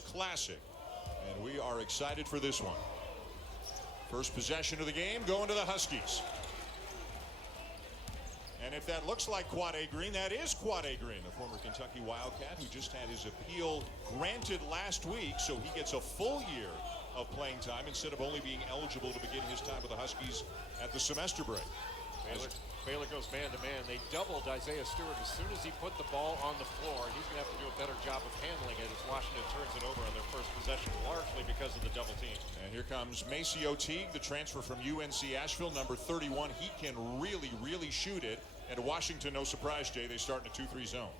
Classic, and we are excited for this one. First possession of the game going to the Huskies. And if that looks like Quade Green, that is Quade Green, a former Kentucky Wildcat who just had his appeal granted last week, so he gets a full year of playing time instead of only being eligible to begin his time with the Huskies at the semester break. Baylor goes man-to-man. They doubled Isaiah Stewart as soon as he put the ball on the floor. He's going to have to do a better job of handling it as Washington turns it over on their first possession, largely because of the double team. And here comes Maceo Teague, the transfer from UNC Asheville, number 31. He can really shoot it. And Washington, no surprise, Jay, they start in a 2-3 zone.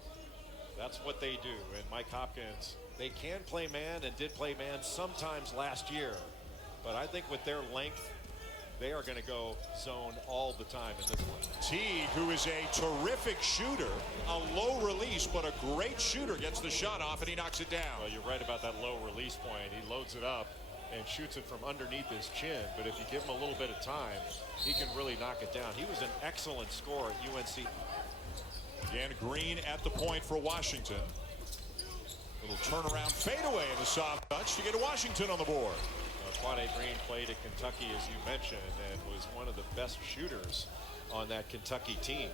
That's what they do. And Mike Hopkins, they can play man and did play man sometimes last year. But I think with their length, they are going to go zone all the time in this one. Teague, who is a terrific shooter, a low release, but a great shooter, gets the shot off and he knocks it down. Well, you're right about that low release point. He loads it up and shoots it from underneath his chin. But if you give him a little bit of time, he can really knock it down. He was an excellent scorer at UNC. Again, Green at the point for Washington. Little turnaround fadeaway in the soft touch to get Washington on the board. Quade Green played at Kentucky, as you mentioned, and was one of the best shooters on that Kentucky team.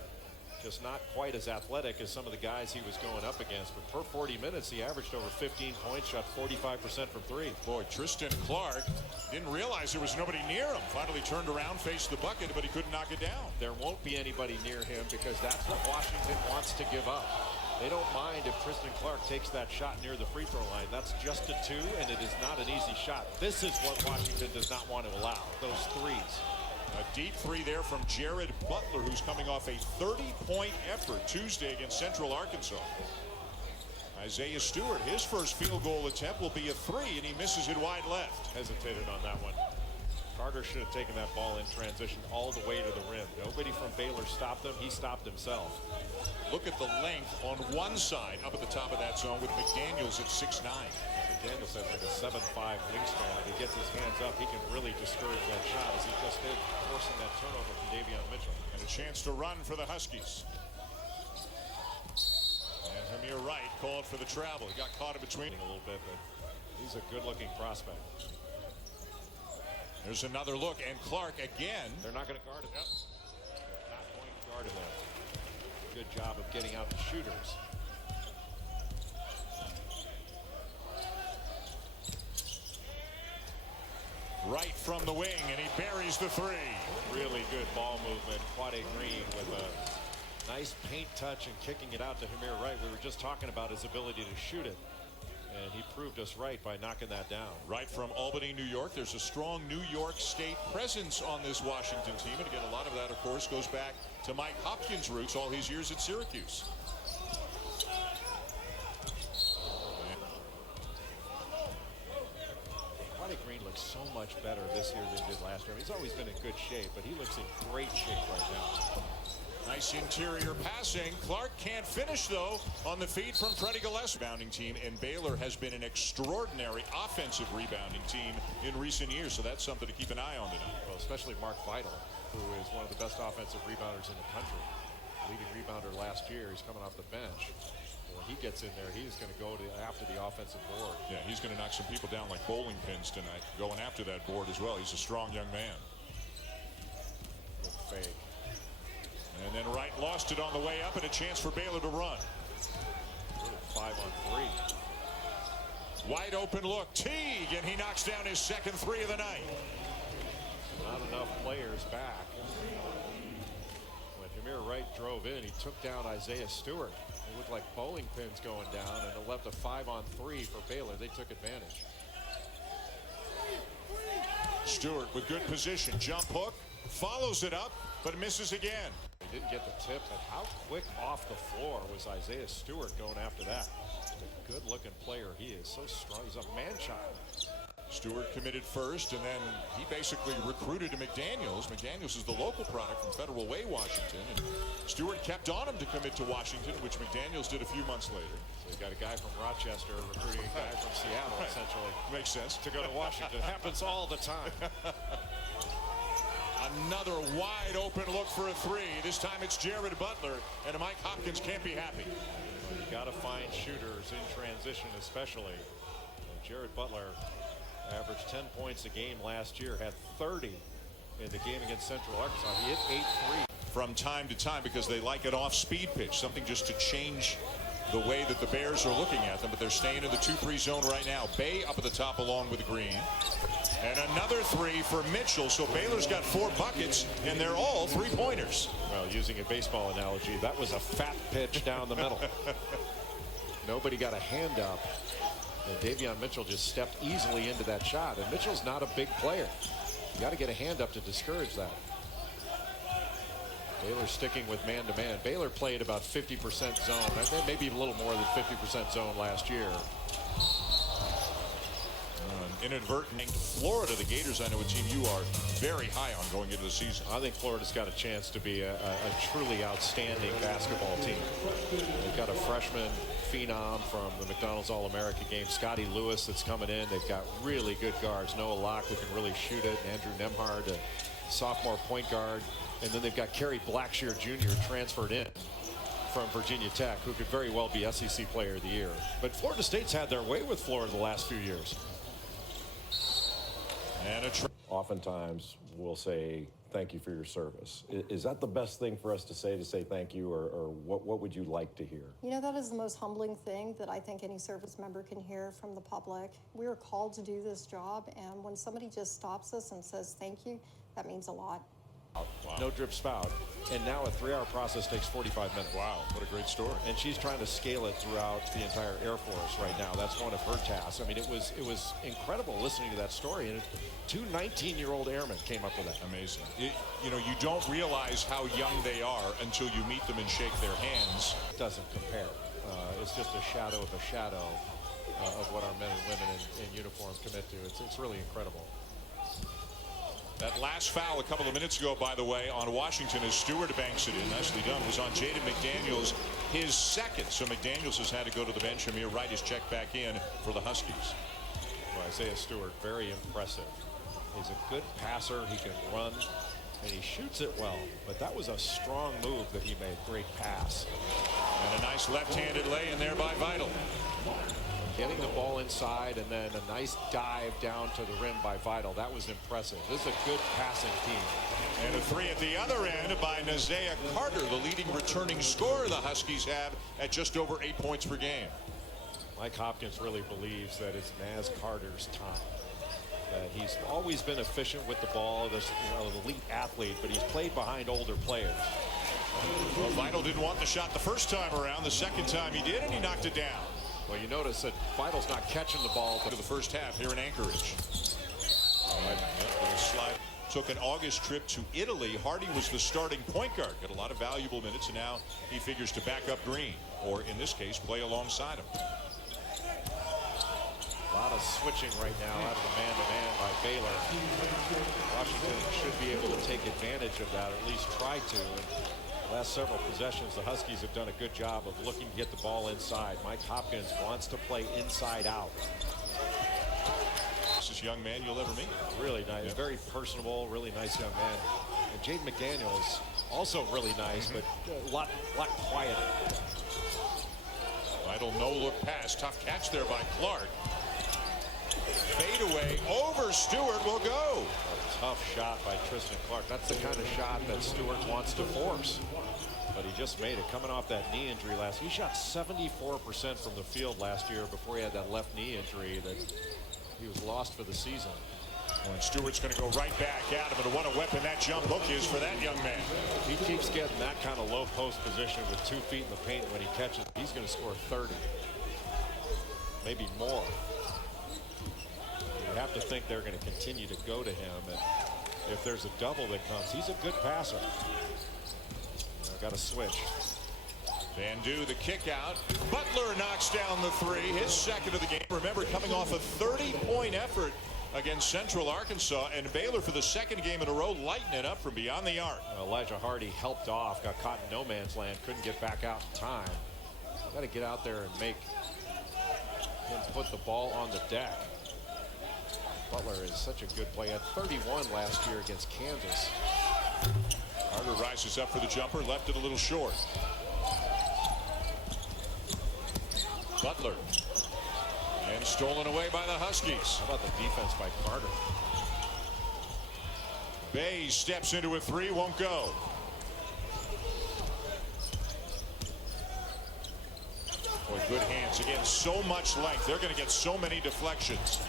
Just not quite as athletic as some of the guys he was going up against, but per 40 minutes, he averaged over 15 points, shot 45% from three. Boy, Tristan Clark didn't realize there was nobody near him. Finally turned around, faced the bucket, but he couldn't knock it down. There won't be anybody near him because that's what Washington wants to give up. They don't mind if Tristan Clark takes that shot near the free throw line. That's just a 2, and it is not an easy shot. This is what Washington does not want to allow, those threes. A deep 3 there from Jared Butler, who's coming off a 30-point effort Tuesday against Central Arkansas. Isaiah Stewart, his first field goal attempt will be a 3, and he misses it wide left. Hesitated on that one. Carter should have taken that ball in transition all the way to the rim. Nobody from Baylor stopped him. He stopped himself. Look at the length on one side up at the top of that zone with McDaniels at 6'9". McDaniels has like a 7'5" wingspan. If he gets his hands up, he can really discourage that shot as he just did, forcing that turnover from Davion Mitchell. And a chance to run for the Huskies. And Hamir Wright called for the travel. He got caught in between a little bit, but he's a good-looking prospect. There's another look, and Clark again. They're not going to guard him. Yep. Not going to guard him. Good job of getting out the shooters. Right from the wing, and he buries the 3. Really good ball movement. Quade Green with a nice paint touch and kicking it out to Hamir Wright. We were just talking about his ability to shoot it. And he proved us right by knocking that down. Right from Albany, New York. There's a strong New York State presence on this Washington team. And again, a lot of that, of course, goes back to Mike Hopkins' roots all his years at Syracuse. Quade Green looks so much better this year than he did last year. He's always been in good shape, but he looks in great shape right now. Nice interior passing. Clark can't finish, though, on the feed from Freddie Gillespie. Rebounding team, and Baylor has been an extraordinary offensive rebounding team in recent years, so that's something to keep an eye on tonight. Well, especially Mark Vital, who is one of the best offensive rebounders in the country. Leading rebounder last year. He's coming off the bench. When he gets in there, he's going to go after the offensive board. Yeah, he's going to knock some people down like bowling pins tonight, going after that board as well. He's a strong young man. Good fake. And then Wright lost it on the way up, and a chance for Baylor to run. 5 on 3. Wide open look. Teague, and he knocks down his second 3 of the night. Not enough players back. When Hamir Wright drove in, he took down Isaiah Stewart. It looked like bowling pins going down, and it left a 5 on 3 for Baylor. They took advantage. Stewart with good position. Jump hook. Follows it up, but misses again. He didn't get the tip, but how quick off the floor was Isaiah Stewart going after that? Just a good-looking player. He is so strong. He's a man-child. Stewart committed first, and then he basically recruited to McDaniels. McDaniels is the local product from Federal Way, Washington, and Stewart kept on him to commit to Washington, which McDaniels did a few months later. So you got a guy from Rochester recruiting a guy from Seattle, essentially. Makes sense. To go to Washington. It happens all the time. Another wide open look for a 3. This time it's Jared Butler, and Mike Hopkins can't be happy. You got to find shooters in transition, especially. Jared Butler averaged 10 points a game last year, had 30 in the game against Central Arkansas. He hit 8 threes. From time to time, because they like an off-speed pitch, something just to change the way that the Bears are looking at them, but they're staying in the 2-3 zone right now. Bay up at the top along with Green. And another three for Mitchell. So Baylor's got 4 buckets, and they're all 3-pointers. Well, using a baseball analogy, that was a fat pitch down the middle. Nobody got a hand up. And Davion Mitchell just stepped easily into that shot. And Mitchell's not a big player. You got to get a hand up to discourage that. Baylor sticking with man-to-man. Baylor played about 50% zone. Maybe a little more than 50% zone last year. Inadvertent Florida, the Gators, I know a team you are very high on going into the season. I think Florida's got a chance to be a truly outstanding basketball team. They've got a freshman phenom from the McDonald's All-America game, Scotty Lewis, that's coming in. They've got really good guards. Noah Locke, who can really shoot it. Andrew Nemhard, a sophomore point guard. And then they've got Kerry Blackshear Jr. transferred in from Virginia Tech, who could very well be SEC Player of the Year. But Florida State's had their way with Florida the last few years. And oftentimes we'll say thank you for your service. Is that the best thing for us to say thank you, or what would you like to hear? You know, that is the most humbling thing that I think any service member can hear from the public. We are called to do this job, and when somebody just stops us and says thank you, that means a lot. Wow. No drip spout. And now a 3-hour process takes 45 minutes. Wow, what a great story. And she's trying to scale it throughout the entire Air Force right now. That's one of her tasks. I mean, it was incredible listening to that story. And 2 19-year-old airmen came up with that. Amazing. You know, you don't realize how young they are until you meet them and shake their hands. It doesn't compare. It's just a shadow of a shadow of what our men and women in uniform commit to. It's really incredible. That last foul a couple of minutes ago, by the way, on Washington as Stewart banks it in. Nicely done. Was on Jaden McDaniels, his second. So McDaniels has had to go to the bench. Amir Wright is checked back in for the Huskies. Well, Isaiah Stewart, very impressive. He's a good passer. He can run, and he shoots it well. But that was a strong move that he made. Great pass. And a nice left-handed lay in there by Vital. Getting the ball inside and then a nice dive down to the rim by Vital. That was impressive. This is a good passing team. And a three at the other end by Nazea Carter, the leading returning scorer the Huskies have at just over 8 points per game. Mike Hopkins really believes that it's Naz Carter's time. He's always been efficient with the ball, this an elite athlete, but he's played behind older players. Well, Vital didn't want the shot the first time around. The second time he did, and he knocked it down. Well, you notice that Vital's not catching the ball to the first half here in Anchorage. Slide. Took an August trip to Italy. Hardy was the starting point guard. Got a lot of valuable minutes, and now he figures to back up Green, or in this case, play alongside him. A lot of switching right now out of the man-to-man by Baylor. Washington should be able to take advantage of that, or at least try to. And last several possessions, the Huskies have done a good job of looking to get the ball inside. Mike Hopkins wants to play inside out. Nicest young man you'll ever meet. Really nice, yeah. Very personable, really nice young man. And Jaden McDaniels, also really nice, but a lot quieter. Vital no-look pass. Tough catch there by Clark. Fade away over Stewart will go. A tough shot by Tristan Clark. That's the kind of shot that Stewart wants to force. But he just made it coming off that knee injury last. He shot 74% from the field last year before he had that left knee injury that he was lost for the season. And Stewart's going to go right back at him, and what a weapon that jump hook is for that young man. He keeps getting that kind of low post position with 2 feet in the paint when he catches. He's going to score 30, maybe more. You have to think they're going to continue to go to him, and if there's a double that comes, he's a good passer. Got to switch. Van Du, the kick out. Butler knocks down the three, his second of the game. Remember, coming off a 30-point effort against Central Arkansas, and Baylor for the second game in a row lighting it up from beyond the arc. Elijah Hardy helped off, got caught in no man's land, couldn't get back out in time. Got to get out there and make him put the ball on the deck. Butler is such a good player. Had 31 last year against Kansas. Carter rises up for the jumper, left it a little short. Butler. And stolen away by the Huskies. How about the defense by Carter? Bay steps into a three, won't go. Boy, good hands. Again, so much length. They're going to get so many deflections.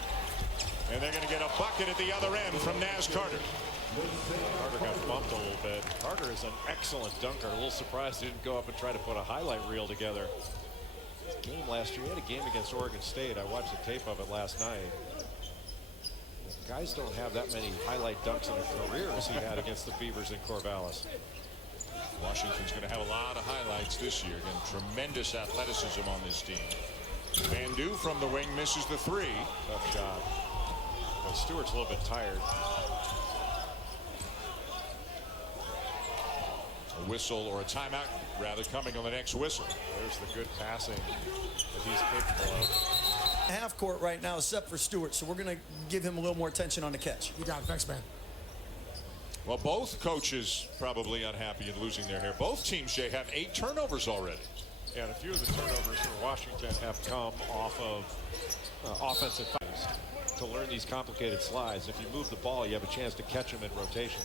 And they're going to get a bucket at the other end from Naz Carter. Carter got bumped a little bit. Carter is an excellent dunker. A little surprised he didn't go up and try to put a highlight reel together. His game last year, he had a game against Oregon State. I watched the tape of it last night. Guys don't have that many highlight dunks in their careers he had against the Beavers in Corvallis. Washington's going to have a lot of highlights this year. Again, tremendous athleticism on this team. Van Du from the wing misses the three. Tough shot. But Stewart's a little bit tired. A whistle or a timeout, rather, coming on the next whistle. There's the good passing that he's capable of. Half court right now except for Stewart, so we're going to give him a little more attention on the catch. You got it. Thanks, man. Well, both coaches probably unhappy in losing their hair. Both teams, Jay, have 8 turnovers already. Yeah, and a few of the turnovers for Washington have come off of offensive fouls. To learn these complicated slides, if you move the ball, you have a chance to catch them in rotation.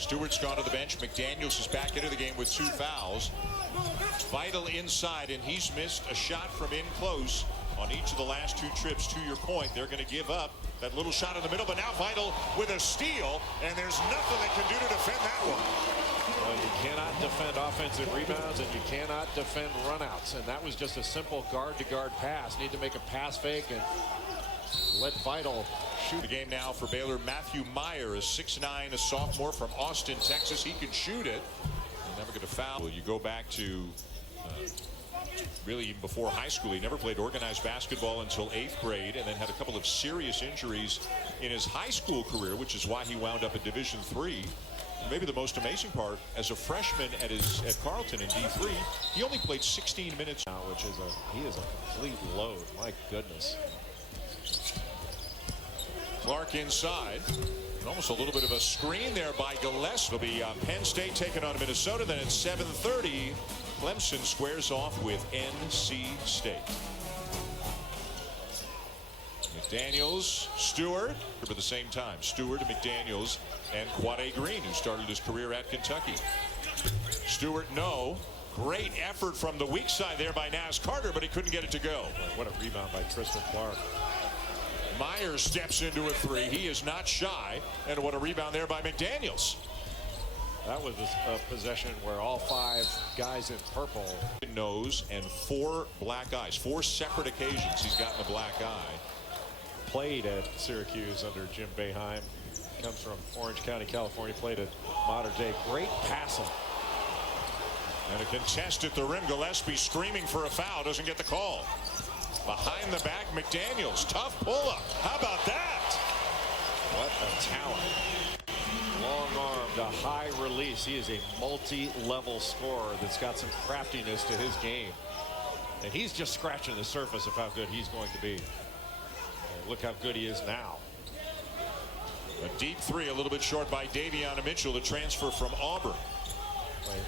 Stewart's gone to the bench. McDaniels is back into the game with 2 fouls. Vital inside, and he's missed a shot from in close on each of the last 2 trips. To your point, they're going to give up that little shot in the middle, but now Vital with a steal, and there's nothing they can do to defend that one. Well, you cannot defend offensive rebounds, and you cannot defend runouts, and that was just a simple guard-to-guard pass. Need to make a pass fake and let Vital shoot. The game now for Baylor. Matthew Meyer, a 6'9", a sophomore from Austin, Texas. He can shoot it. Never going to foul. Well, you go back to really even before high school. He never played organized basketball until 8th grade, and then had a couple of serious injuries in his high school career, which is why he wound up at Division III. And maybe the most amazing part, as a freshman at Carleton in D3, he only played 16 minutes. Now, which is he is a complete load. My goodness. Clark inside. And almost a little bit of a screen there by Gillespie. It'll be Penn State taking on Minnesota. Then at 7:30, Clemson squares off with NC State. McDaniels, Stewart, at the same time. Stewart, McDaniels, and Quade Green, who started his career at Kentucky. Stewart, no. Great effort from the weak side there by Naz Carter, but he couldn't get it to go. What a rebound by Tristan Clark. Myers steps into a three. He is not shy. And what a rebound there by McDaniels. That was a possession where all 5 guys in purple. Nose and 4 black eyes. 4 separate occasions he's gotten a black eye. Played at Syracuse under Jim Boeheim. Comes from Orange County, California. Played at Mater Dei. Great passing. And a contest at the rim. Gillespie screaming for a foul. Doesn't get the call. Behind the back, McDaniels. Tough pull-up. How about that? What a talent. Long-armed, a high release. He is a multi-level scorer that's got some craftiness to his game. And he's just scratching the surface of how good he's going to be. And look how good he is now. A deep three, a little bit short by Davion Mitchell, the transfer from Auburn.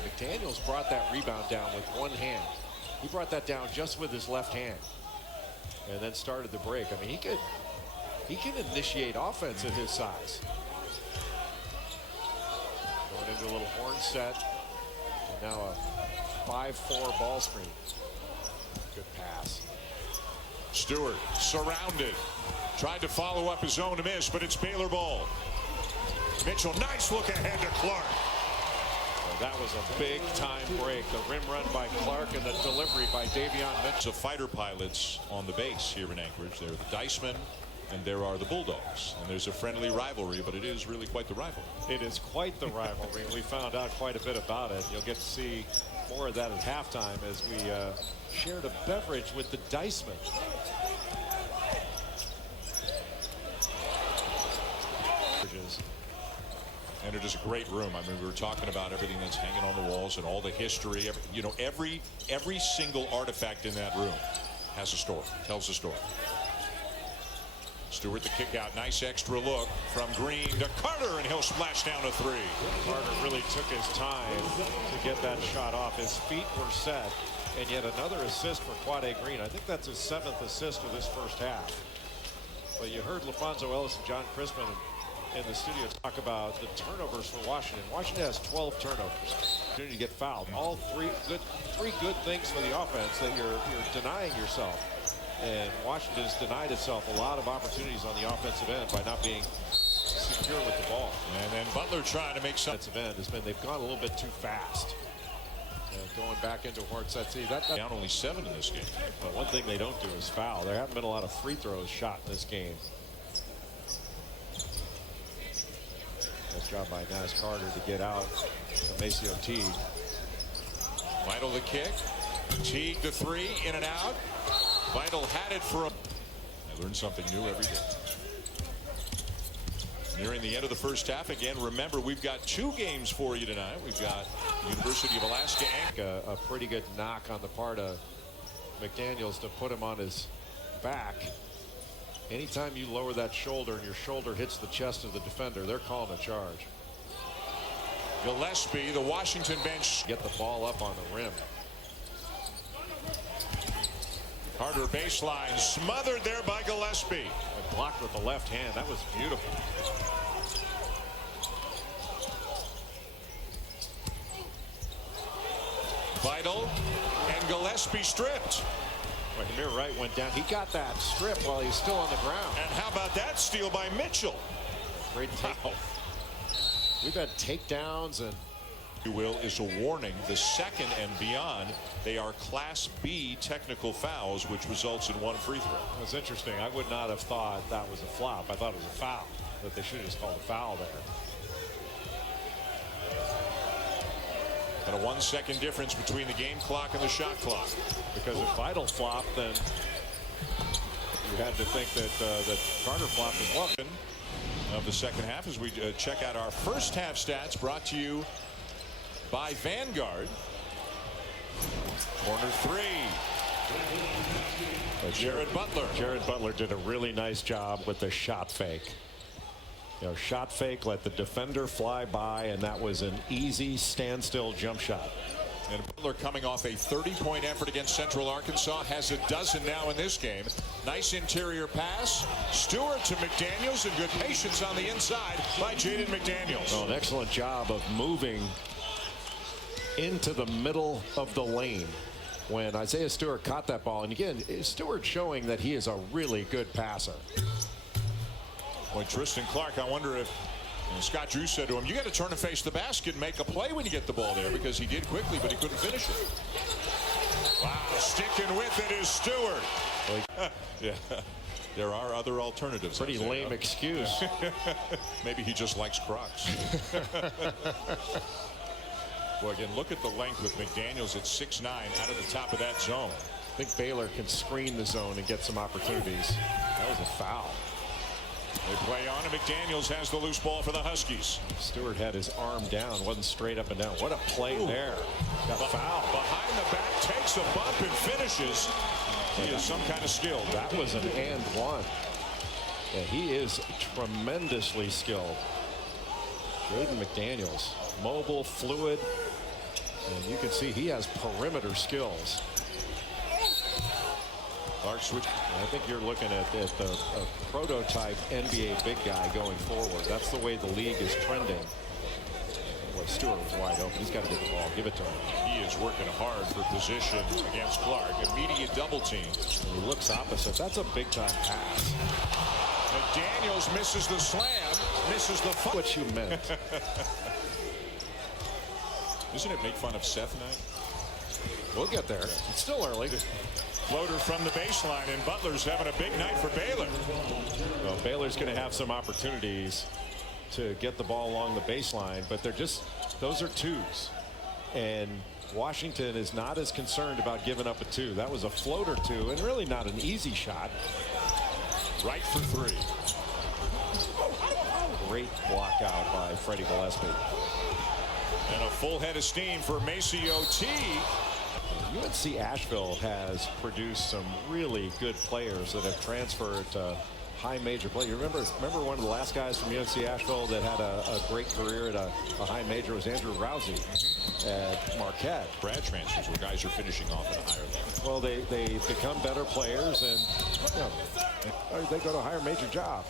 McDaniels brought that rebound down with one hand. He brought that down just with his left hand. And then started the break. I mean, he can initiate offense at his size. Going into a little horn set. And now a 5-4 ball screen. Good pass. Stewart surrounded. Tried to follow up his own miss, but it's Baylor ball. Mitchell, nice look ahead to Clark. That was a big time break. The rim run by Clark and the delivery by Davion Mitchell. The fighter pilots on the base here in Anchorage. There are the Dicemen and there are the Bulldogs. And there's a friendly rivalry, but it is really quite the rivalry. It is quite the rivalry. We found out quite a bit about it. You'll get to see more of that at halftime as we shared a beverage with the Dicemen. And it is a great room. I mean, we were talking about everything that's hanging on the walls and all the history. Every single artifact in that room has a story, tells a story. Stewart, the kick out. Nice extra look from Green to Carter, and he'll splash down a 3. Carter really took his time to get that shot off. His feet were set, And yet another assist for Quade Green. I think that's his 7th assist of this first half. But you heard LaFonso Ellis and John Crispin in the studio talk about the turnovers for Washington. Washington has 12 turnovers. Opportunity to get fouled. All three good things for the offense that you're denying yourself. And Washington has denied itself a lot of opportunities on the offensive end by not being secure with the ball. And then Butler trying to make some. Offensive end has been, they've gone a little bit too fast. Going back into Hornets, that Down only 7 in this game. But one thing they don't do is foul. There haven't been a lot of free throws shot in this game. Nice job by Nas Carter to get out Maceo Teague. Vital the kick. Teague the 3, in and out. Vital had it for a. I learn something new every day. Nearing the end of the first half again. Remember, we've got 2 games for you tonight. We've got University of Alaska and a pretty good knock on the part of McDaniels to put him on his back. Anytime you lower that shoulder and your shoulder hits the chest of the defender, they're calling a charge. Gillespie, the Washington bench. Get the ball up on the rim. Harder baseline, smothered there by Gillespie. And blocked with the left hand. That was beautiful. Vital and Gillespie stripped. Well, Hamir Wright went down. He got that strip while he's still on the ground. And how about that steal by Mitchell? Great takedown. We've had takedowns and. You will is a warning. The second and beyond, they are Class B technical fouls, which results in 1 free throw. That's interesting. I would not have thought that was a flop. I thought it was a foul. That they should have just called a foul there. And a 1 second difference between the game clock and the shot clock. Because if Vital flopped, then you had to think that that Carter flopped as well. Of the second half as we check out our first half stats brought to you by Vanguard. Corner 3. Jared Butler. Jared Butler did a really nice job with the shot fake. You know, shot fake, let the defender fly by, and that was an easy standstill jump shot. And Butler coming off a 30-point effort against Central Arkansas, has a dozen now in this game. Nice interior pass. Stewart to McDaniels, and good patience on the inside by Jaden McDaniels. Oh, an excellent job of moving into the middle of the lane when Isaiah Stewart caught that ball. And again, Stewart showing that he is a really good passer. Boy, Tristan Clark, I wonder if Scott Drew said to him, you got to turn and face the basket and make a play when you get the ball there, because he did quickly, but he couldn't finish it. Wow, sticking with it is Stewart. Yeah, there are other alternatives. Pretty lame excuse. Maybe he just likes Crocs. Well, again, look at the length with McDaniels at 6'9", out of the top of that zone. I think Baylor can screen the zone and get some opportunities. That was a foul. They play on, and McDaniels has the loose ball for the Huskies. Stewart had his arm down, wasn't straight up and down. What a play there. Got fouled. Behind the back, takes a bump and finishes. He is some kind of skill. That was an and one. Yeah, he is tremendously skilled. Jaden McDaniels, mobile, fluid, and you can see he has perimeter skills. Clark switch. I think you're looking at the prototype NBA big guy going forward. That's the way the league is trending. Boy, Stewart was wide open. He's got to get the ball. Give it to him. He is working hard for position against Clark. Immediate double team. And he looks opposite. That's a big time pass. McDaniels misses the slam, misses the fun. What you meant. Isn't it make fun of Seth night? We'll get there. It's still early. Floater from the baseline, and Butler's having a big night for Baylor. Well, Baylor's going to have some opportunities to get the ball along the baseline, but they're just, those are twos. And Washington is not as concerned about giving up a two. That was a floater two, and really not an easy shot. Right for 3. Great block out by Freddie Gillespie. And a full head of steam for Maceo Teague. UNC Asheville has produced some really good players that have transferred to high major play. You remember one of the last guys from UNC Asheville that had a great career at a high major was Andrew Rousey at Marquette. Grad transfers where guys are finishing off at a higher level. Well, they become better players, and they go to a higher major job.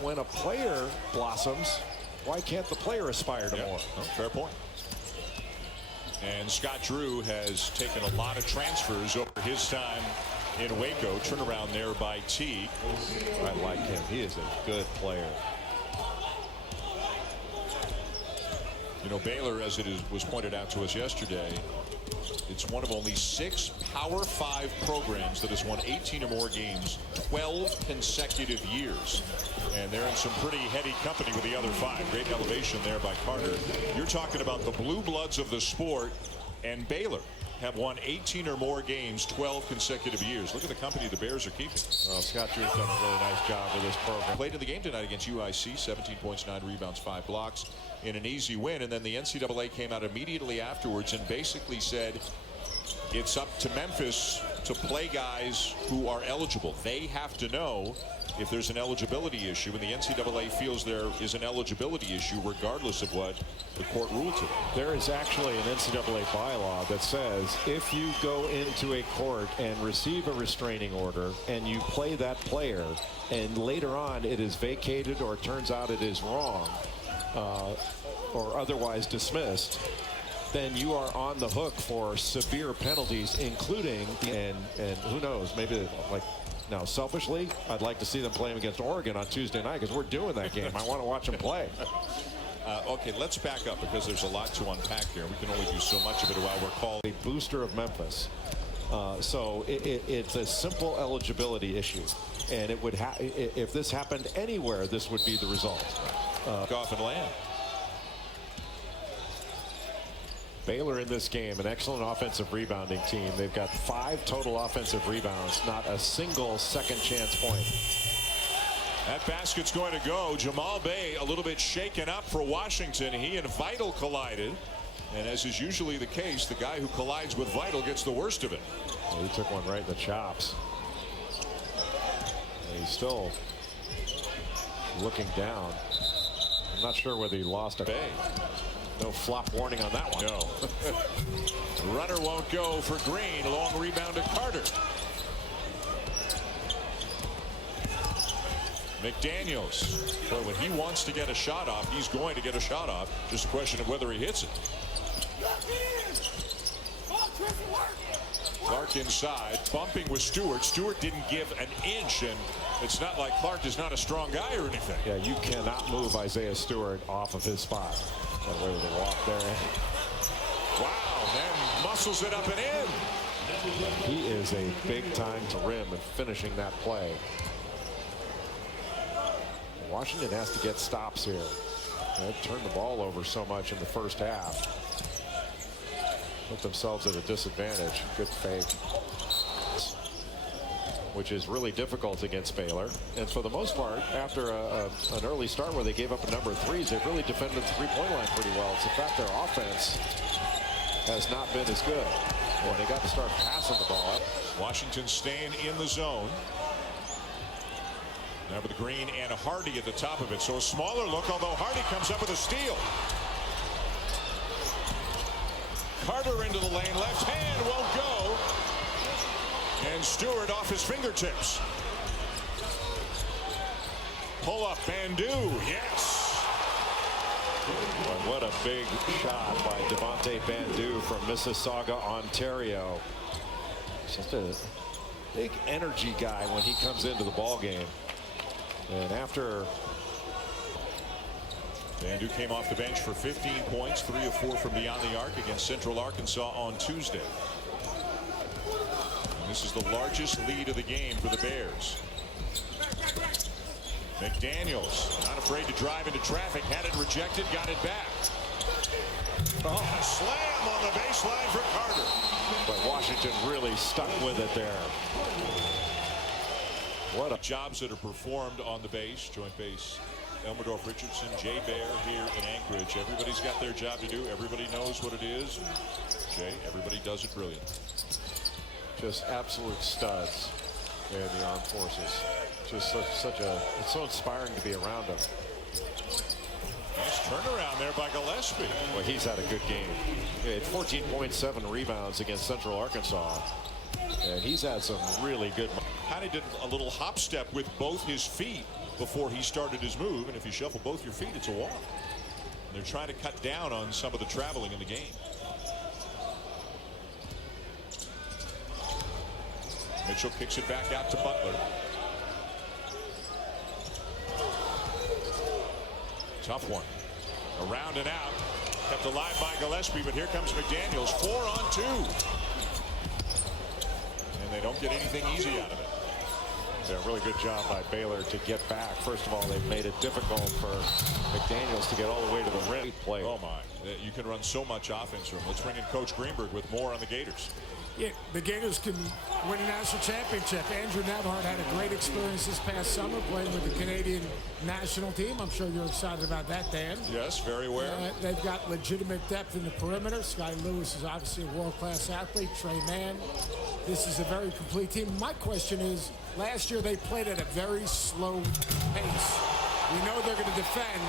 When a player blossoms, why can't the player aspire to more? Oh, fair point. And Scott Drew has taken a lot of transfers over his time in Waco. Turnaround there by T. I like him. He is a good player. You know, Baylor, as was pointed out to us yesterday, it's one of only 6 Power 5 programs that has won 18 or more games 12 consecutive years. And they're in some pretty heady company with the other 5. Great elevation there by Carter. You're talking about the blue bloods of the sport, and Baylor have won 18 or more games 12 consecutive years. Look at the company the Bears are keeping. Well, Scott Drew's done a really nice job with this program. Played in the game tonight against UIC, 17 points, 9 rebounds, 5 blocks in an easy win. And then the NCAA came out immediately afterwards and basically said it's up to Memphis to play guys who are eligible. They have to know if there's an eligibility issue, and the NCAA feels there is an eligibility issue regardless of what the court ruled today. There is actually an NCAA bylaw that says if you go into a court and receive a restraining order and you play that player and later on it is vacated or it turns out it is wrong or otherwise dismissed, then you are on the hook for severe penalties, including and who knows, maybe like. Now, selfishly, I'd like to see them play him against Oregon on Tuesday night because we're doing that game. I want to watch them play. Okay, let's back up because there's a lot to unpack here. We can only do so much of it while we're calling. A booster of Memphis. So it's a simple eligibility issue. And it would if this happened anywhere, this would be the result. Off and land. Baylor in this game, an excellent offensive rebounding team. They've got 5 total offensive rebounds, not a single second chance point. That basket's going to go. Jamal Bay a little bit shaken up for Washington. He and Vital collided. And as is usually the case, the guy who collides with Vital gets the worst of it. Well, he took one right in the chops. And he's still looking down. I'm not sure whether he lost a Bay. No flop warning on that one. No. Runner won't go for Green. Long rebound to Carter. McDaniels. But when he wants to get a shot off, he's going to get a shot off. Just a question of whether he hits it. Clark inside, bumping with Stewart. Stewart didn't give an inch, and it's not like Clark is not a strong guy or anything. Yeah, you cannot move Isaiah Stewart off of his spot. That way they walk there. Wow, then muscles it up and in. He is a big time to rim and finishing that play. Washington has to get stops here. They've turned the ball over so much in the first half. Put themselves at a disadvantage. Good fake. Which is really difficult against Baylor. And for the most part, after an early start where they gave up a number of threes, they've really defended the three-point line pretty well. It's the fact their offense has not been as good. When they got to start passing the ball. Washington staying in the zone. Now with Green and Hardy at the top of it. So a smaller look, although Hardy comes up with a steal. Carter into the lane. Left hand won't go. And Stewart off his fingertips. Pull up, Bandu, yes. But what a big shot by Devontae Bandu from Mississauga, Ontario. Just a big energy guy when he comes into the ball game. And after Bandu came off the bench for 15 points, 3 of 4 from beyond the arc against Central Arkansas on Tuesday. This is the largest lead of the game for the Bears. McDaniels not afraid to drive into traffic, had it rejected, got it back. A slam on the baseline for Carter. But Washington really stuck with it there. What a jobs that are performed on the base, joint base. Elmerdorf, Richardson, Jay Bear here in Anchorage. Everybody's got their job to do. Everybody knows what it is. Jay, everybody does it brilliant. Just absolute studs in the armed forces. Just it's so inspiring to be around him. Nice turnaround there by Gillespie. Well, he's had a good game. He had 14.7 rebounds against Central Arkansas. And he's had some really good. Patty did a little hop step with both his feet before he started his move. And if you shuffle both your feet, it's a walk. And they're trying to cut down on some of the traveling in the game. Mitchell kicks it back out to Butler. Tough one. Around and out. Kept alive by Gillespie, but here comes McDaniels. 4-on-2. And they don't get anything easy out of it. Yeah, really good job by Baylor to get back. First of all, they've made it difficult for McDaniels to get all the way to the rim. Play. Oh my, you can run so much offense from. Let's bring in Coach Greenberg with more on the Gators. Yeah, the Gators can win a national championship. Andrew Nebhart had a great experience this past summer playing with the Canadian national team. I'm sure you're excited about that, Dan. Yes, very aware. They've got legitimate depth in the perimeter. Sky Lewis is obviously a world-class athlete. Trey Mann. This is a very complete team. My question is, last year they played at a very slow pace. We know they're going to defend.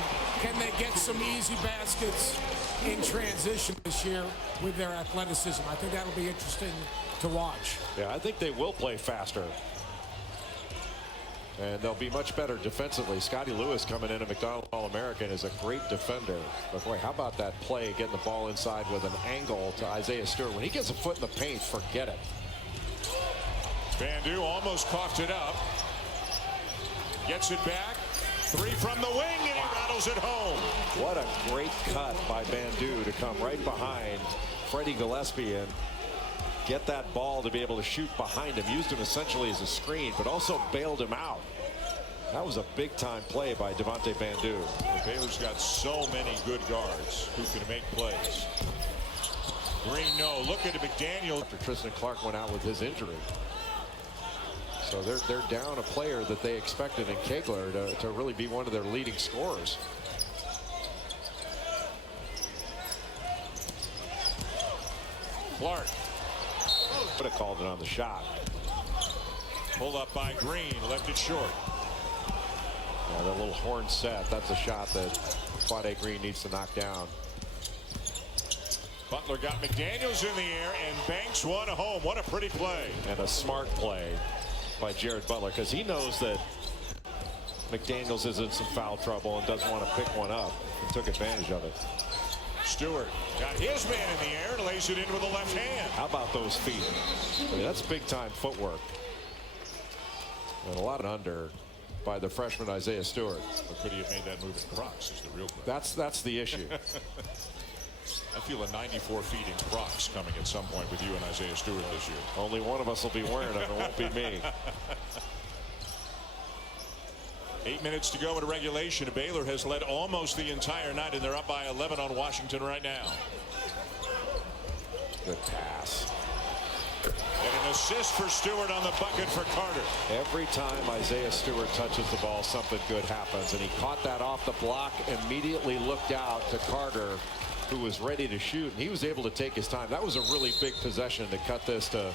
Can they get some easy baskets in transition this year with their athleticism? I think that'll be interesting to watch. Yeah, I think they will play faster. And they'll be much better defensively. Scotty Lewis coming in, a McDonald's All-American, is a great defender. But boy, how about that play, getting the ball inside with an angle to Isaiah Stewart. When he gets a foot in the paint, forget it. Bandu almost coughed it up. Gets it back. Three from the wing, and he rattles it home. What a great cut by Bandu to come right behind Freddie Gillespie and get that ball to be able to shoot behind him. Used him essentially as a screen, but also bailed him out. That was a big-time play by Devontae Bandu. Baylor's got so many good guards who can make plays. Green, no. Look at McDaniel. After Tristan Clark went out with his injury. So they're down a player that they expected in Kegler to really be one of their leading scorers. Clark. Would have called it on the shot. Pull up by Green, left it short. Yeah, that little horn set, that's a shot that Quade Green needs to knock down. Butler got McDaniels in the air, and Banks won home. What a pretty play. And a smart play by Jared Butler, because he knows that McDaniels is in some foul trouble and doesn't want to pick one up, and took advantage of it. Stewart got his man in the air and lays it in with the left hand. How about those feet? I mean, that's big-time footwork. And a lot under by the freshman Isaiah Stewart. But could he have made that move in Crocs is the real question. That's the issue. I feel a 94 feet in Crocs coming at some point with you and Isaiah Stewart this year. Only one of us will be wearing them. It won't be me. 8 minutes to go in regulation. Baylor has led almost the entire night, and they're up by 11 on Washington right now. Good pass. And an assist for Stewart on the bucket for Carter. Every time Isaiah Stewart touches the ball, something good happens. And he caught that off the block, immediately looked out to Carter, who was ready to shoot, and he was able to take his time. That was a really big possession to cut this to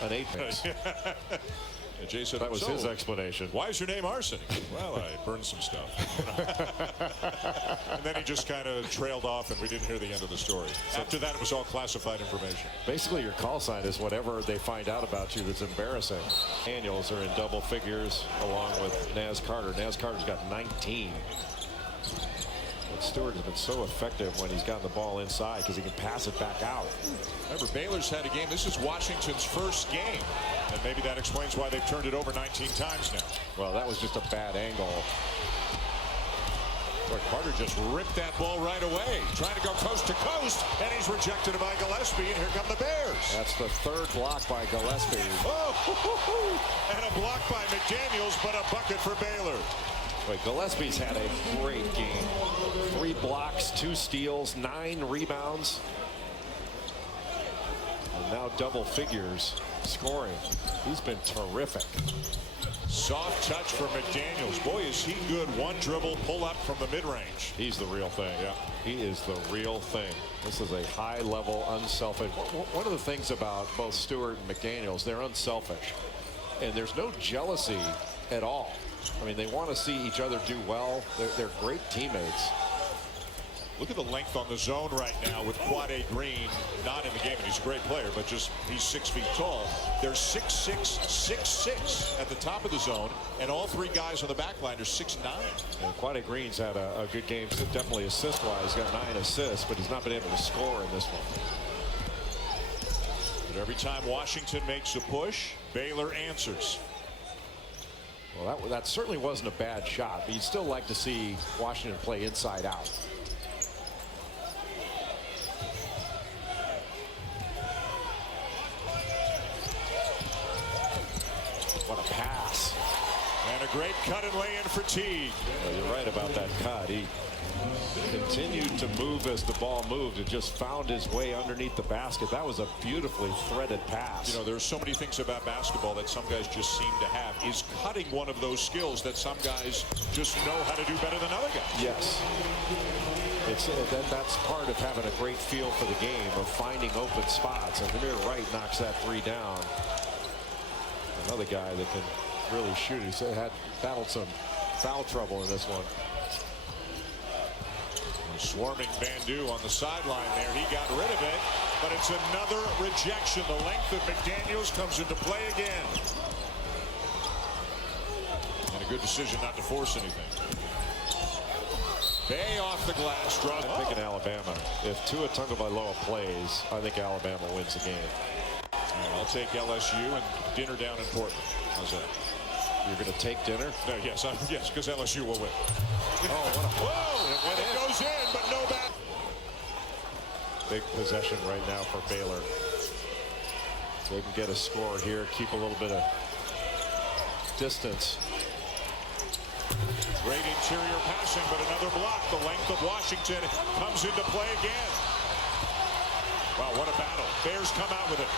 an 8 minutes. And Jay said, that was his explanation. Why is your name Arsenic? Well, I burned some stuff. And then he just kind of trailed off, and we didn't hear the end of the story. After that, it was all classified information. Basically, your call sign is whatever they find out about you that's embarrassing. Daniels are in double figures along with Naz Carter. Naz Carter's got 19. But Stewart has been so effective when he's gotten the ball inside because he can pass it back out. Remember, Baylor's had a game. This is Washington's first game. And maybe that explains why they've turned it over 19 times now. Well, that was just a bad angle. But Carter just ripped that ball right away. Trying to go coast to coast, and he's rejected by Gillespie, and here come the Bears. That's the third block by Gillespie. Oh, and a block by McDaniels, but a bucket for Baylor. Wait, Gillespie's had a great game. 3 blocks, 2 steals, 9 rebounds. And now double figures scoring. He's been terrific. Soft touch for McDaniels. Boy, is he good. One dribble, pull up from the mid-range. He's the real thing. Yeah. He is the real thing. This is a high-level, unselfish. One of the things about both Stewart and McDaniels, they're unselfish. And there's no jealousy at all. I mean, they want to see each other do well. They're great teammates. Look at the length on the zone right now with Quade Green not in the game, and he's a great player, but just he's 6 feet tall. They're 6'6", 6'6" at the top of the zone, and all three guys on the back line are 6'9". And Quade Green's had a good game, definitely assist-wise. Got 9 assists, but he's not been able to score in this one. But every time Washington makes a push, Baylor answers. Well, that certainly wasn't a bad shot, but you'd still like to see Washington play inside out. What a pass. And a great cut and lay in for Teague. Well, you're right about that cut. He continued to move as the ball moved and just found his way underneath the basket. That was a beautifully threaded pass. You know, there's so many things about basketball that some guys just seem to have. Is cutting one of those skills that some guys just know how to do better than other guys? Yes. That's part of having a great feel for the game, of finding open spots. And Amir Wright knocks that 3 down. Another guy that can really shoot. He's had battled some foul trouble in this one. Swarming Bandu on the sideline there. He got rid of it, but it's another rejection. The length of McDaniels comes into play again. And a good decision not to force anything. Bay off the glass. Draws. I think in Alabama, if Tua Tagovailoa plays, I think Alabama wins the game. Right, I'll take LSU and dinner down in Portland. How's that? You're going to take dinner? No, yes, because LSU will win. Oh, what a... Whoa! And it goes in, but no back. Big possession right now for Baylor. They can get a score here, keep a little bit of distance. Great interior passing, but another block. The length of Washington comes into play again. Wow, what a battle. Bears come out with it.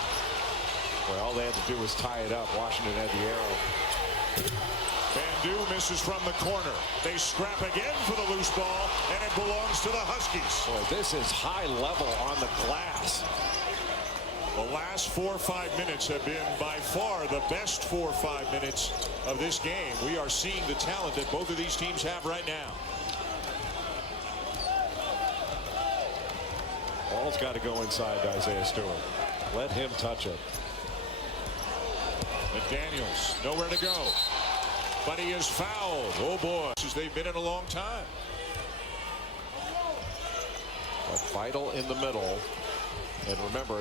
Well, all they had to do was tie it up. Washington had the arrow. Bandu misses from the corner. They scrap again for the loose ball, and it belongs to the Huskies. Boy, this is high level on the glass. The last 4 or 5 minutes have been by far the best 4 or 5 minutes of this game. We are seeing the talent that both of these teams have right now. Ball's got to go inside to Isaiah Stewart. Let him touch it. McDaniels, nowhere to go. But he is fouled. Oh, boy. They've been in a long time. But Vital in the middle. And remember,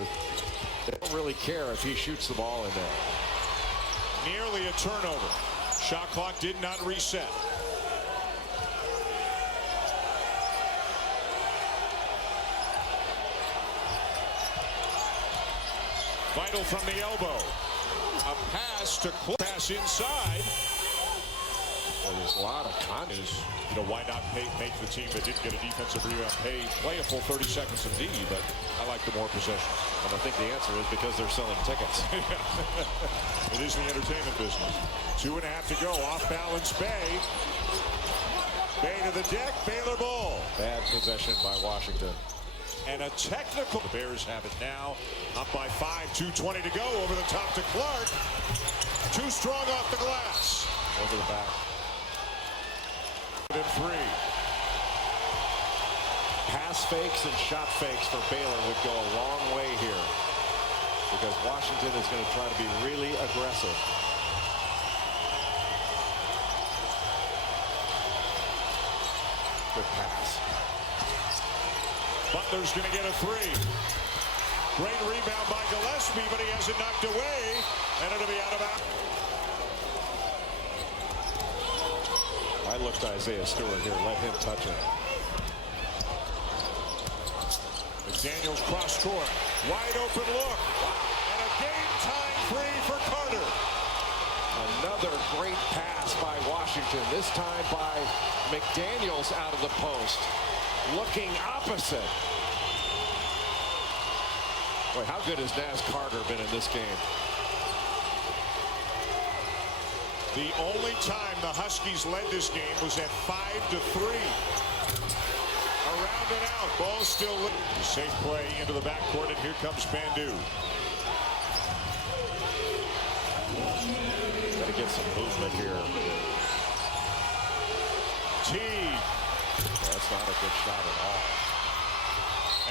they don't really care if he shoots the ball in there. Nearly a turnover. Shot clock did not reset. Vital from the elbow. A pass to pass inside. Well, there's a lot of contact. You know, why not make the team that didn't get a defensive rebound play a full 30 seconds of D, but I like the more possession. And I think the answer is because they're selling tickets. It is the entertainment business. 2.5 to go. Off balance Bay. Bay to the deck. Baylor ball. Bad possession by Washington. And a technical. The Bears have it now. Up by 5. 2:20 to go. Over the top to Clark. Too strong off the glass. Over the back. And 3. Pass fakes and shot fakes for Baylor would go a long way here, because Washington is going to try to be really aggressive. Good pass. Butler's going to get a 3. Great rebound by Gillespie, but he has it knocked away, and it'll be out of bounds. I looked to Isaiah Stewart here. Let him touch it. McDaniels cross court. Wide open look. And a game-time 3 for Carter. Another great pass by Washington. This time by McDaniels out of the post. Looking opposite. Boy, how good has Naz Carter been in this game? The only time the Huskies led this game was at 5-3. Around and out. Ball still lit. Safe play into the backcourt, and here comes Bandu. Got to to get some movement here. Teague. That's not a good shot at all.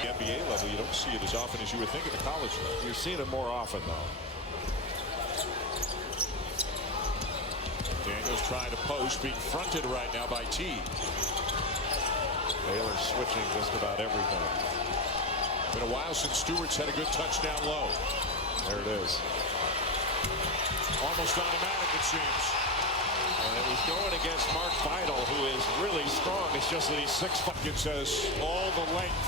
At the NBA level, you don't see it as often as you would think at the college level. You're seeing it more often, though. Daniels trying to post, being fronted right now by Teague. Baylor switching just about everything. Been a while since Stewart's had a good touchdown low. There it is. Almost automatic, it seems. And it was going against Mark Vidal, who is really strong. It's just that he's 6'5". It says all the length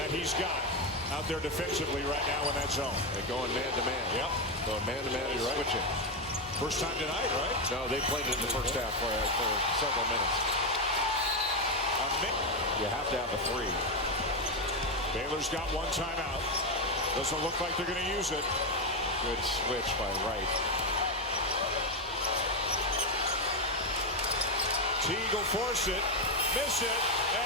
that he's got out there defensively right now in that zone. They're going man-to-man. Yep. Going man-to-man and switching. First time tonight, right? No, they played it in the first half for several minutes. You have to have a three. Baylor's got one timeout. Doesn't look like they're going to use it. Good switch by Wright. Teague will force it, miss it, and